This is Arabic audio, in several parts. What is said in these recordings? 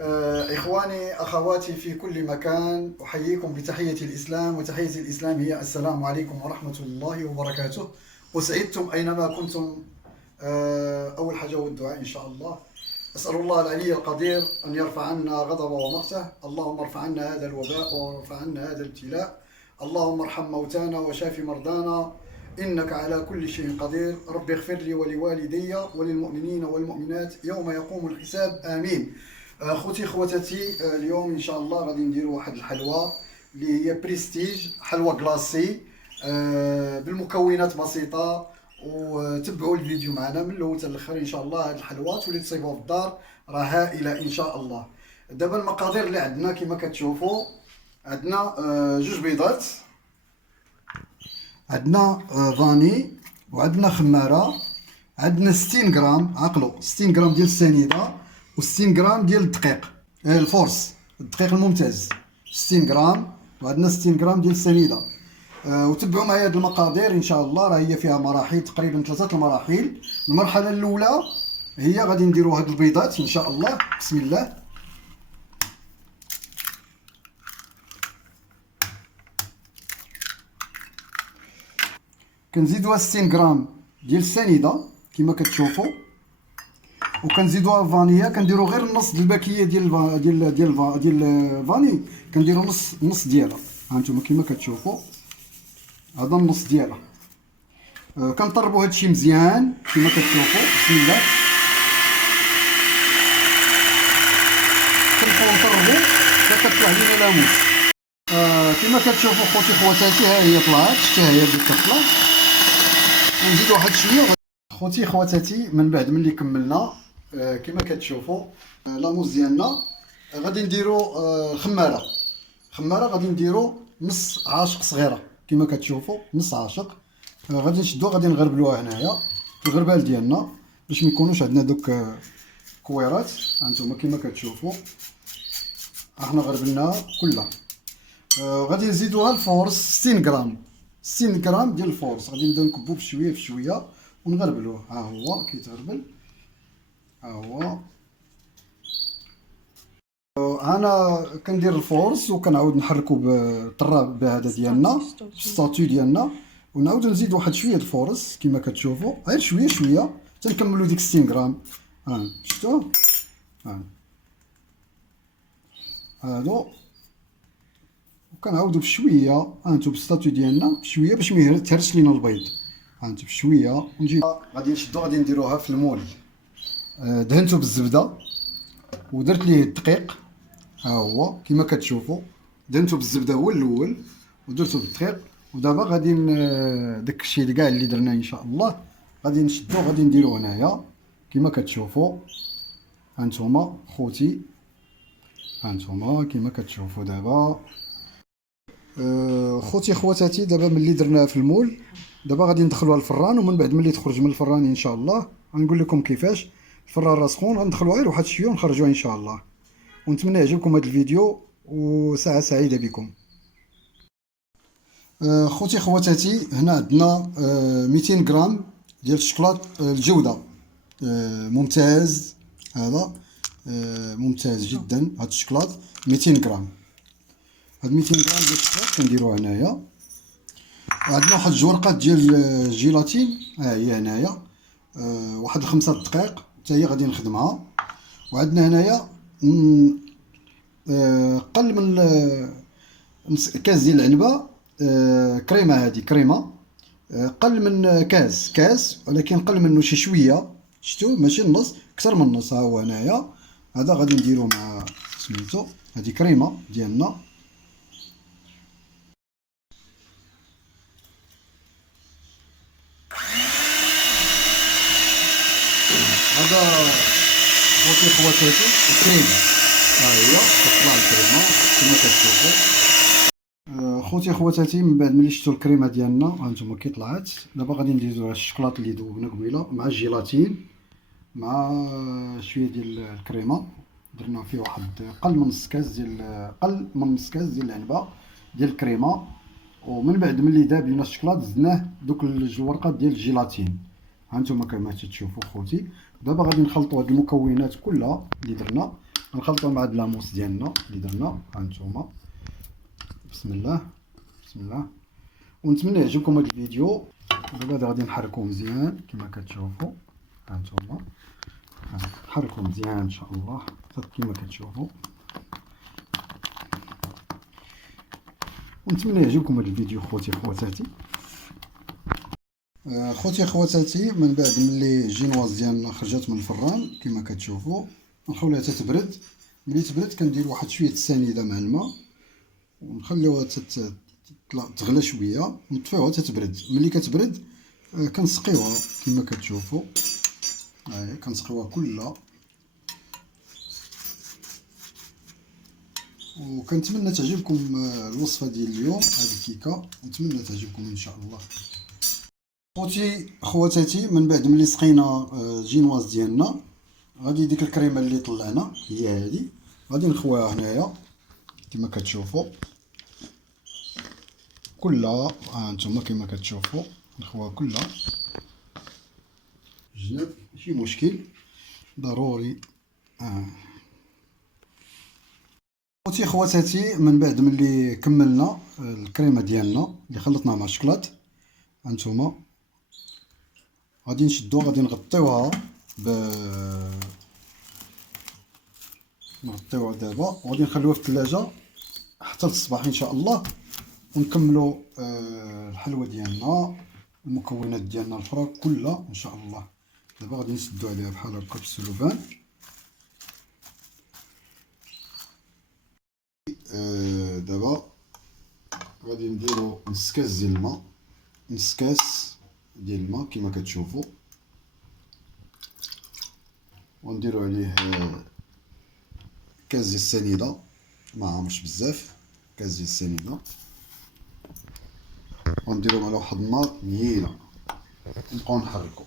إخواني أخواتي في كل مكان، أحييكم بتحية الإسلام، وتحية الإسلام هي السلام عليكم ورحمة الله وبركاته. أسعدتم أينما كنتم. أول حاجة هو الدعاء إن شاء الله. أسأل الله العلي القدير أن يرفع عنا غضبه ومقته. اللهم ارفع عنا هذا الوباء وارفع عنا هذا الابتلاء. اللهم ارحم موتانا وشاف مرضانا، إنك على كل شيء قدير. رب اغفر لي ولوالدي وللمؤمنين والمؤمنات يوم يقوم الحساب، آمين. خوتي خواتاتي، اليوم ان شاء الله غادي نديروا واحد الحلوى اللي هي بريستيج، حلوى كلاصي بالمكونات بسيطه. وتبعوا الفيديو معنا من الاول حتى الاخر ان شاء الله. هاد الحلوى تولي تصيبوها في الدار راه هائله ان شاء الله. دابا المقادير اللي عندنا كما كتشوفوا، عندنا جوج بيضات، عندنا فاني، وعندنا خماره، عندنا 60 غرام، عقلوا 60 غرام ديال السنيده، و60 غرام ديال الدقيق الفورس، الدقيق الممتاز 60 غرام، وعندنا 60 غرام ديال السنيده. وتبعوا معايا هاد المقادير ان شاء الله، راه هي فيها مراحل تقريبا 3 المراحل. المرحله الاولى هي غادي نديروا هاد البيضات ان شاء الله. بسم الله. كنزيدوها 60 غرام ديال السنيده كما كتشوفوا، وكنزيدوها الفانيا. كنديروا غير النص ديال الباكيه ديال الفاني، كنديروا نص ديالها. ها انتم كما كتشوفوا هذا النص ديالها. كنطربوا هادشي مزيان كما كتشوفوا. بسم الله. كنطربوا حتى كطلع لينا لاموس. كما كتشوفوا خوتي خواتاتي، ها هي طلعت، شتي ها هي بدات كطلع. ونزيدوا واحد شويه خوتي خواتاتي من بعد ملي كملنا. كما كتشوفوا لاموس ديالنا. غادي نديروا خماره غادي نديروا نص عاشق صغيره كما كتشوفوا، نص عاشق. غادي نشدوها، غادي نغربلوها هنايا في الغربال ديالنا باش ما يكونوش عندنا دوك كويرات. هانتوما كما كتشوفوا احنا غربلناها كلها. غادي نزيدوها الفورس 60 غرام، 60 غرام ديال الفورس. غادي نبداو نكبو بشويه بشويه ونغربلوه. ها هو كيتغربل، ها هو. انا كندير الفورس وكنعاود نحركو بالطراب بهذا ديالنا السطاتيو ديالنا، ونعاود نزيد واحد شويه الفورس كما كتشوفوا، غير شويه شويه حتى نكملوا ديك 60 غرام. ها شفتوا، ها هادو. وكنعاودوا بشويه، ها انتم بالسطاتيو ديالنا بشويه باش ما يتهرش لينا البيض. ها انتم بشويه. ونجي غادي نشدو، غادي نديروها في المول. دهنتو بالزبده ودرت ليه الدقيق، ها هو كما كتشوفوا. دهنتو بالزبده هو الاول ودرتو بالدقيق. ودابا غادي داك الشيء كاع اللي درنا ان شاء الله غادي نشدو، غادي نديرو هنايا كما كتشوفوا. هانتوما خوتي، هانتوما كما كتشوفوا دابا. خوتي خواتاتي، دابا ملي درناها في المول، دابا غادي ندخلوها الفران. ومن بعد ملي تخرج من الفران ان شاء الله غنقول لكم كيفاش. الفران راه سخون، غندخلوها غير واحد شويه ونخرجوها ان شاء الله. ونتمنى يعجبكم هذا الفيديو، وساعه سعيده بكم. خوتي خواتاتي، هنا عندنا 200 غرام ديال الشكلاط الجوده ممتاز. هذا ممتاز جدا هذا الشكلاط. 200 غرام، هاد 200 غرام ديال الشكلاط كنديروها هنايا. وعندنا واحد الجورقات ديال الجيلاتين، ها هي هنايا. واحد 5 دقائق حتى هي غادي نخدمها. وعندنا هنايا قل من كاس ديال العنبه، كريمه. هذه كريمه قل من كاس، ولكن قل منه شي شويه. شفتوا ماشي النص، اكثر من النص. ها هو هنايا. هذا غادي نديروه مع سميتو، هذه كريمه ديالنا. هذا خوتي خواتاتي الكريمه، ها هي كتطلع الكريمه كما كتشوفوا. خوتي خواتاتي، من بعد ملي شفتوا الكريمه ديالنا هانتوما كي طلعت، دابا غادي نديروا الشكلاط اللي ذوبنا قبيله مع الجيلاتين مع شويه ديال الكريمه. درنا فيه واحد قل من نص كاس ديال العنبه ديال الكريمه. ومن بعد ملي داب لينا الشكلاط زدناه دوك الورقات ديال الجيلاتين. هانتوما كما تشوفوا خوتي. دابا غادي نخلطوا هاد المكونات كلها اللي درنا نخلطو مع هاد لاموس ديالنا اللي درنا. هانتوما بسم الله بسم الله. ونتمنى يعجبكم هاد الفيديو. دابا غادي نحركوه مزيان كما كتشوفوا. هانتوما نحركوه مزيان ان شاء الله كما كتشوفوا. ونتمنى يعجبكم هاد الفيديو خوتي خواتاتي. خوتي خواتاتي، من بعد ملي الجينواز ديالنا خرجت من الفران كما كتشوفوا نخليوها تتبرد. ملي تبرد كندير واحد شويه السنيده مع الماء ونخليوها تغلى شويه ونطفيوها تتبرد. ملي كتبرد كنسقيوها كما كتشوفوا. هاهي كنسقيوها كلها. وكنتمنى تعجبكم الوصفه ديال اليوم، هذه الكيكه، ونتمنى تعجبكم ان شاء الله. خوتي خواتاتي، من بعد ملي سقينا الجينواز ديالنا غادي ديك الكريمه اللي طلعنا هي هذه غادي نخويها هنايا كما كتشوفوا كلها. هانتوما كما كتشوفوا نخويها كلها جنب، ماشي مشكل ضروري. خوتي خواتاتي، من بعد ملي كملنا الكريمه ديالنا اللي خلطناها مع الشكلاط، هانتوما غادي نشدوها غادي نغطيوها نغطيوها دابا وغادي نخليوها في الثلاجه حتى للصباح ان شاء الله. ونكملوا الحلوه ديالنا، المكونات ديالنا الاخرى كلها ان شاء الله. دابا غادي نسدو عليها بحال هكا بالسلوفان. دابا غادي نديرو نص كاس ديال الماء، نص كاس ديال الماء كما كتشوفوا، ونديرو عليه كاس ديال السنيده ما عامرش بزاف، كاس ديال السنيده، ونديرو على واحد النار مهيله ونبقاو نحركو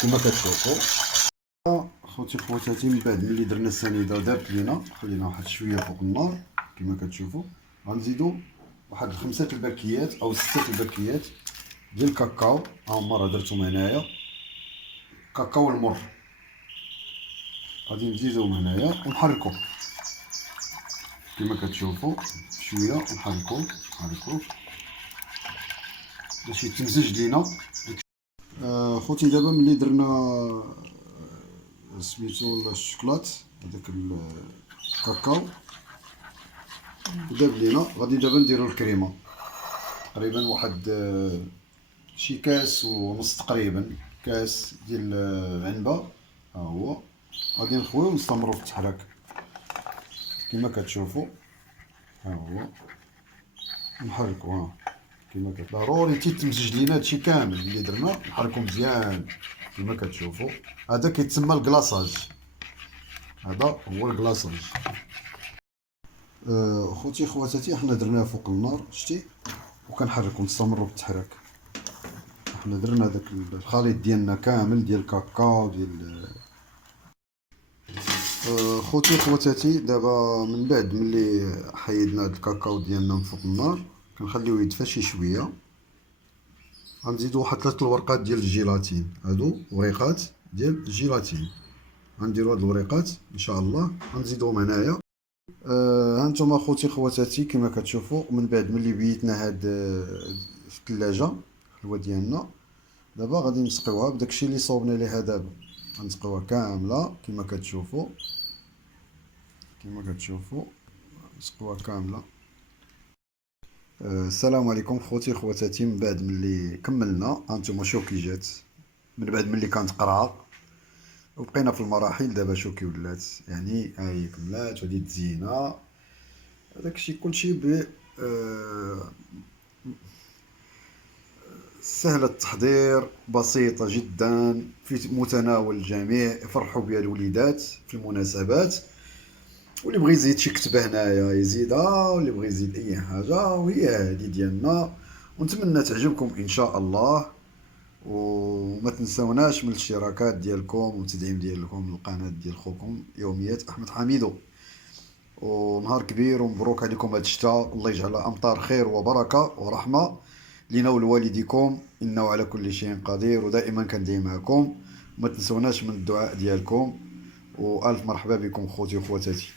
كما كتشوفوا. خوتي خواتاتي، من بعد ملي درنا السنيده دابت لينا، خلينا واحد شويه فوق النار كما كتشوفوا، غنزيدو واحد 5 البركيات او 6 البركيات ديال الكاكاو. ها هما راه درتهم هنايا، كاكاو المر غادي نزيدوهم هنايا ونحركو كما كتشوفوا شويه، ونحركو باش يتمزج لينا. خوتي دابا ملي درنا سميتو الشوكولات هذاك الكاكاو داب لينا، غادي دابا نديرو الكريمه تقريبا واحد شي كاس ونص، تقريبا كاس ديال العنبه. ها هو غادي نخويو ونستمروا في التحراك كما كتشوفوا. ها هو نحركو ها كما ضروري تيتمزج لينا هادشي كامل اللي درنا، نحركو مزيان كما كتشوفوا. هذا كيتسمى الكلاصاج، هذا هو الكلاصاج. خوتي خواتاتي، حنا درناه فوق النار شتي، وكنحركو نستمروا بالتحراك. حنا درنا داك الخليط ديالنا كامل ديال الكاكاو ديال خوتي خواتاتي. دابا من بعد ملي حيدنا هاد الكاكاو ديالنا من فوق النار كنخليوه يدفى شي شويه. غنزيدو واحد 3 الورقات ديال الجيلاتين، هادو وريقات ديال الجيلاتين، غنديرو هاد الوريقات ان شاء الله غنزيدوهم هنايا. هانتوما خوتي خواتاتي كما كتشوفوا، من بعد ملي بيتنا هاد في الثلاجه الحلوه ديالنا، دابا غادي نسقيوها بداكشي اللي صوبنا ليها. دابا غنسقيوها كامله كما كتشوفوا نسقيوها كامله. السلام عليكم خوتي خواتاتي. من بعد ملي كملنا، هانتوما شوف كي جات من بعد ملي كانت قرعه وبقينا في المراحل. دابا شوف كي ولات، يعني هاهي كملات وهادي تزينه. داكشي كلشي سهله التحضير، بسيطه جدا، في متناول الجميع، يفرحوا بها الوليدات في المناسبات. واللي بغى يزيد شي كتبه هنايا يزيدها، واللي بغى يزيد اي حاجه، وهي هذه ديالنا. ونتمنى تعجبكم ان شاء الله. وما تنسوناش من الاشتراكات ديالكم والتدعيم ديالكم للقناه ديال خوكم يوميات احمد حميدو. ونهار كبير ومبروك عليكم هاد الشتاء، الله يجعلها امطار خير وبركه ورحمه لينا ولوالديكم، انه على كل شيء قدير. ودائما كندعي معكم، ما تنسوناش من الدعاء ديالكم. وألف مرحبا بكم خوتي وخواتاتي.